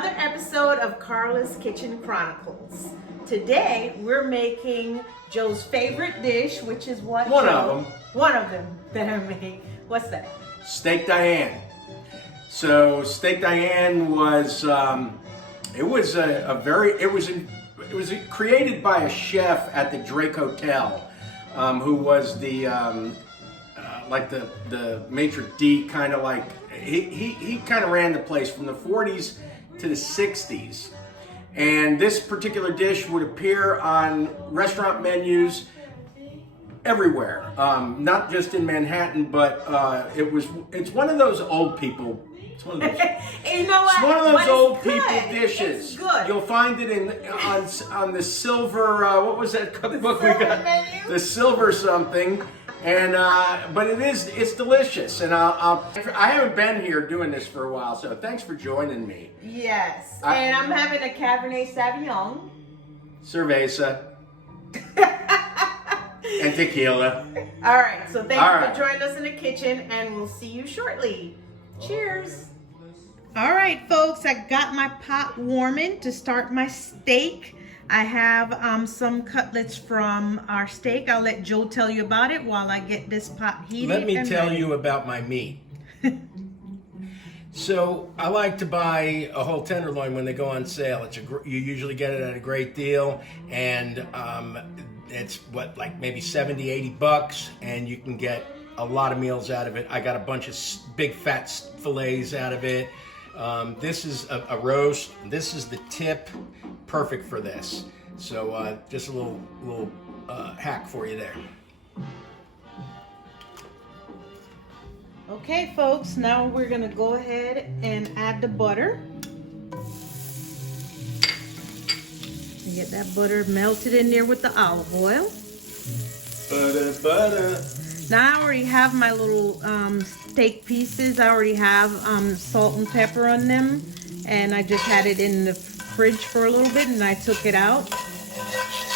another episode of Carla's Kitchen Chronicles. Today we're making Joe's favorite dish, which is what? One Joe? of them. One of them that I make. What's that? Steak Diane. So Steak Diane was created by a chef at the Drake Hotel, who was the like the maitre d', kind of like he kind of ran the place from the 40s to the 60s. And this particular dish would appear on restaurant menus everywhere, not just in Manhattan, but it's one of those old people. It's one of those, You know what? it's one of those old good. people dishes. It's good. You'll find it on the silver. What was that cookbook we got? Menu? The silver something. And but it's delicious, and I haven't been here doing this for a while, so thanks for joining me. Yes, and I'm having a Cabernet Sauvignon. Cerveza. And tequila. All right, so thank you for joining us in the kitchen, and we'll see you shortly. Cheers. All right, folks, I got my pot warming to start my steak. I have some cutlets from our steak. I'll let Joe tell you about it while I get this pot heated. Let me tell ready. you about my meat. So I like to buy a whole tenderloin when they go on sale. You usually get it at a great deal, and it's like maybe 70, 80 bucks, and you can get a lot of meals out of it. I got a bunch of big fat fillets out of it. This is a roast. This is the tip, perfect for this. So just a little hack for you there. Okay, folks, now we're gonna go ahead and add the butter. And get that butter melted in there with the olive oil. Butter. Now I already have my little steak pieces. I already have salt and pepper on them, and I just had it in the fridge for a little bit, and I took it out.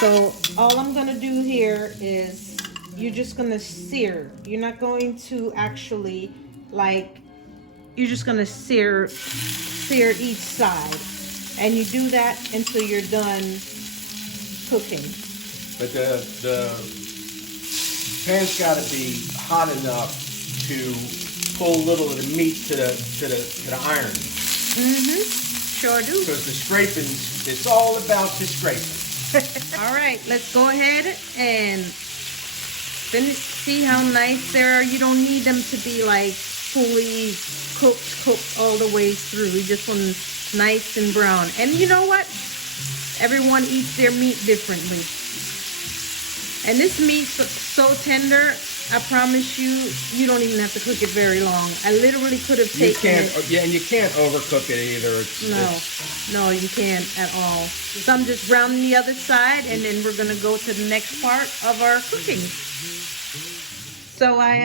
So all I'm gonna do here is you're just gonna sear. You're not going to actually you're just gonna sear each side, and you do that until you're done cooking. But the pan's got to be hot enough to pull a little of the meat to the iron. Sure do. Because the scraping, it's all about the scraping. All right, let's go ahead and finish. See how nice they are. You don't need them to be like fully cooked all the way through. You just want them nice and brown. And you know what? Everyone eats their meat differently. And this meat's so tender, I promise you, you don't even have to cook it very long. I literally could have taken it. Yeah, and you can't overcook it either. No, you can't at all. So I'm just browning the other side, and then we're gonna go to the next part of our cooking. So I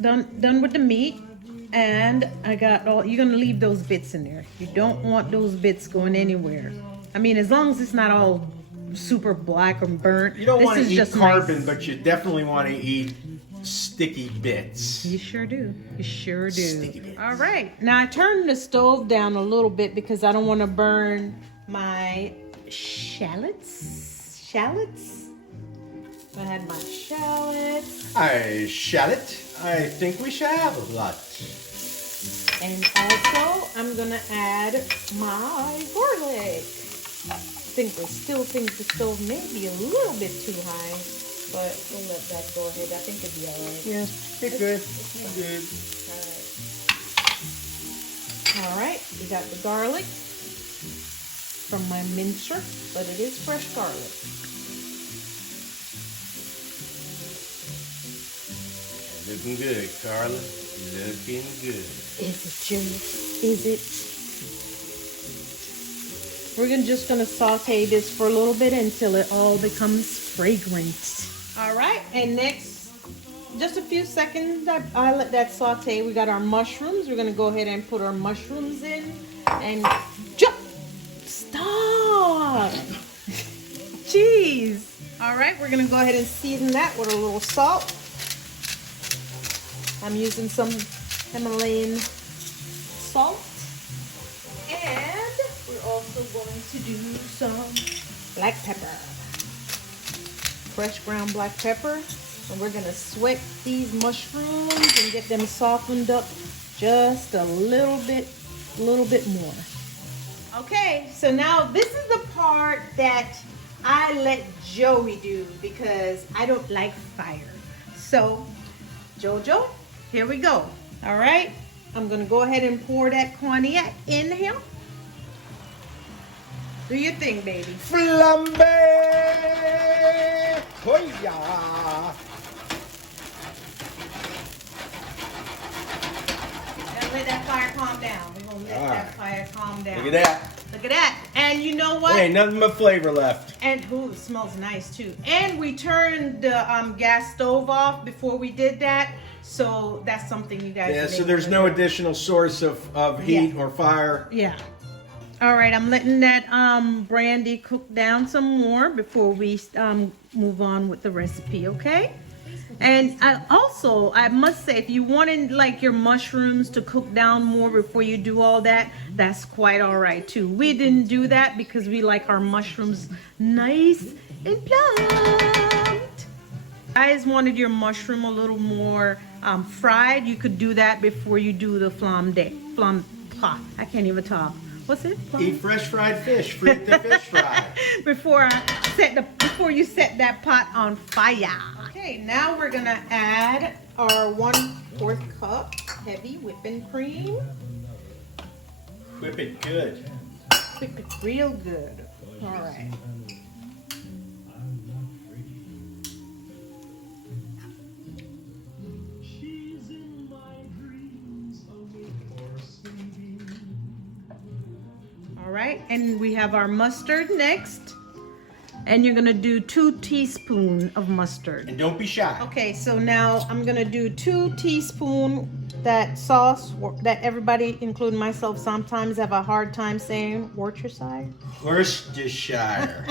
done with the meat, and I got all. You're gonna leave those bits in there. You don't want those bits going anywhere. I mean, as long as it's not all super black or burnt. You don't want to eat carbon, nice. but you definitely want to eat sticky bits. You sure do. You sure do. Sticky bits. All right. Now I turned the stove down a little bit because I don't want to burn my shallots. I had my shallots. Shallot. I think we shall have a lot. And also, I'm going to add my garlic. I still think the stove may be a little bit too high, but we'll let that go ahead. I think it'll be all right. Yes, it's good. Good. All right, we got the garlic from my mincer, but it is fresh garlic. Looking good, Carla. Looking good. Is it, Joe? Is it? We're just gonna saute this for a little bit until it all becomes fragrant. All right, and next, just a few seconds, I let that saute. We got our mushrooms. We're gonna go ahead and put our mushrooms in and jump. Stop. Jeez. All right, we're gonna go ahead and season that with a little salt. I'm using some Himalayan salt. And we're also going to do some black pepper. Fresh ground black pepper. And we're gonna sweat these mushrooms and get them softened up just a little bit more. Okay, so now this is the part that I let Joey do because I don't like fire. So, Jojo, here we go. All right, I'm gonna go ahead and pour that cognac in here. Do your thing, baby. Flambe! Hoya! Let that fire calm down. We're gonna let that fire calm down. Look at that. Look at that. And you know what? There ain't nothing but flavor left. And ooh, it smells nice too. And we turned the gas stove off before we did that. So that's something you guys. Yeah, so there's no additional source of heat or fire. Yeah. All right, I'm letting that brandy cook down some more before we move on with the recipe, okay? And I must say, if you wanted like your mushrooms to cook down more before you do all that, that's quite all right too. We didn't do that because we like our mushrooms nice and plumped. Guys wanted your mushroom a little more fried, you could do that before you do the I can't even talk. What's it? Eat fresh fried fish. Freak the fish fry. before you set that pot on fire. Okay, now we're gonna add our 1/4 cup heavy whipping cream. Whip it good. Whip it real good. All right. All right, and we have our mustard next. And you're gonna do 2 teaspoons of mustard. And don't be shy. Okay, so now I'm gonna do 2 teaspoons that sauce that everybody, including myself, sometimes have a hard time saying. Worcestershire. Worcestershire.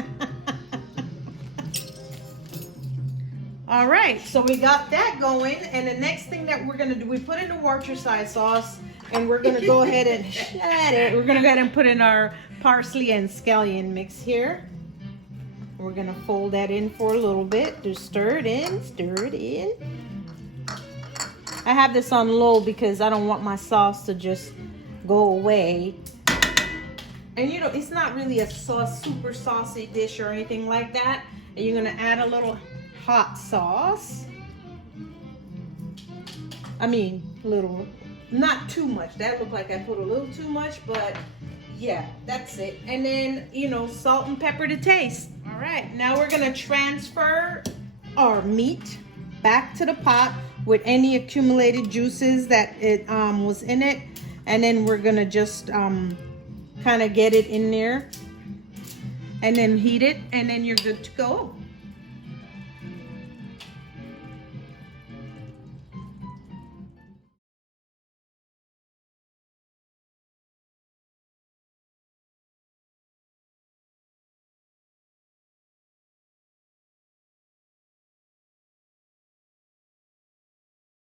All right, so we got that going, and the next thing that we're gonna do, we put in the Worcestershire sauce, and we're gonna go ahead and We're gonna go ahead and put in our parsley and scallion mix here. We're gonna fold that in for a little bit. Just stir it in, stir it in. I have this on low because I don't want my sauce to just go away. And you know, it's not really a super saucy dish or anything like that. And you're gonna add a little hot sauce. I mean, little, not too much. That looked like I put a little too much, but yeah, that's it. And then, you know, salt and pepper to taste. All right, now we're gonna transfer our meat back to the pot with any accumulated juices that it was in it. And then we're gonna just kind of get it in there and then heat it, and then you're good to go.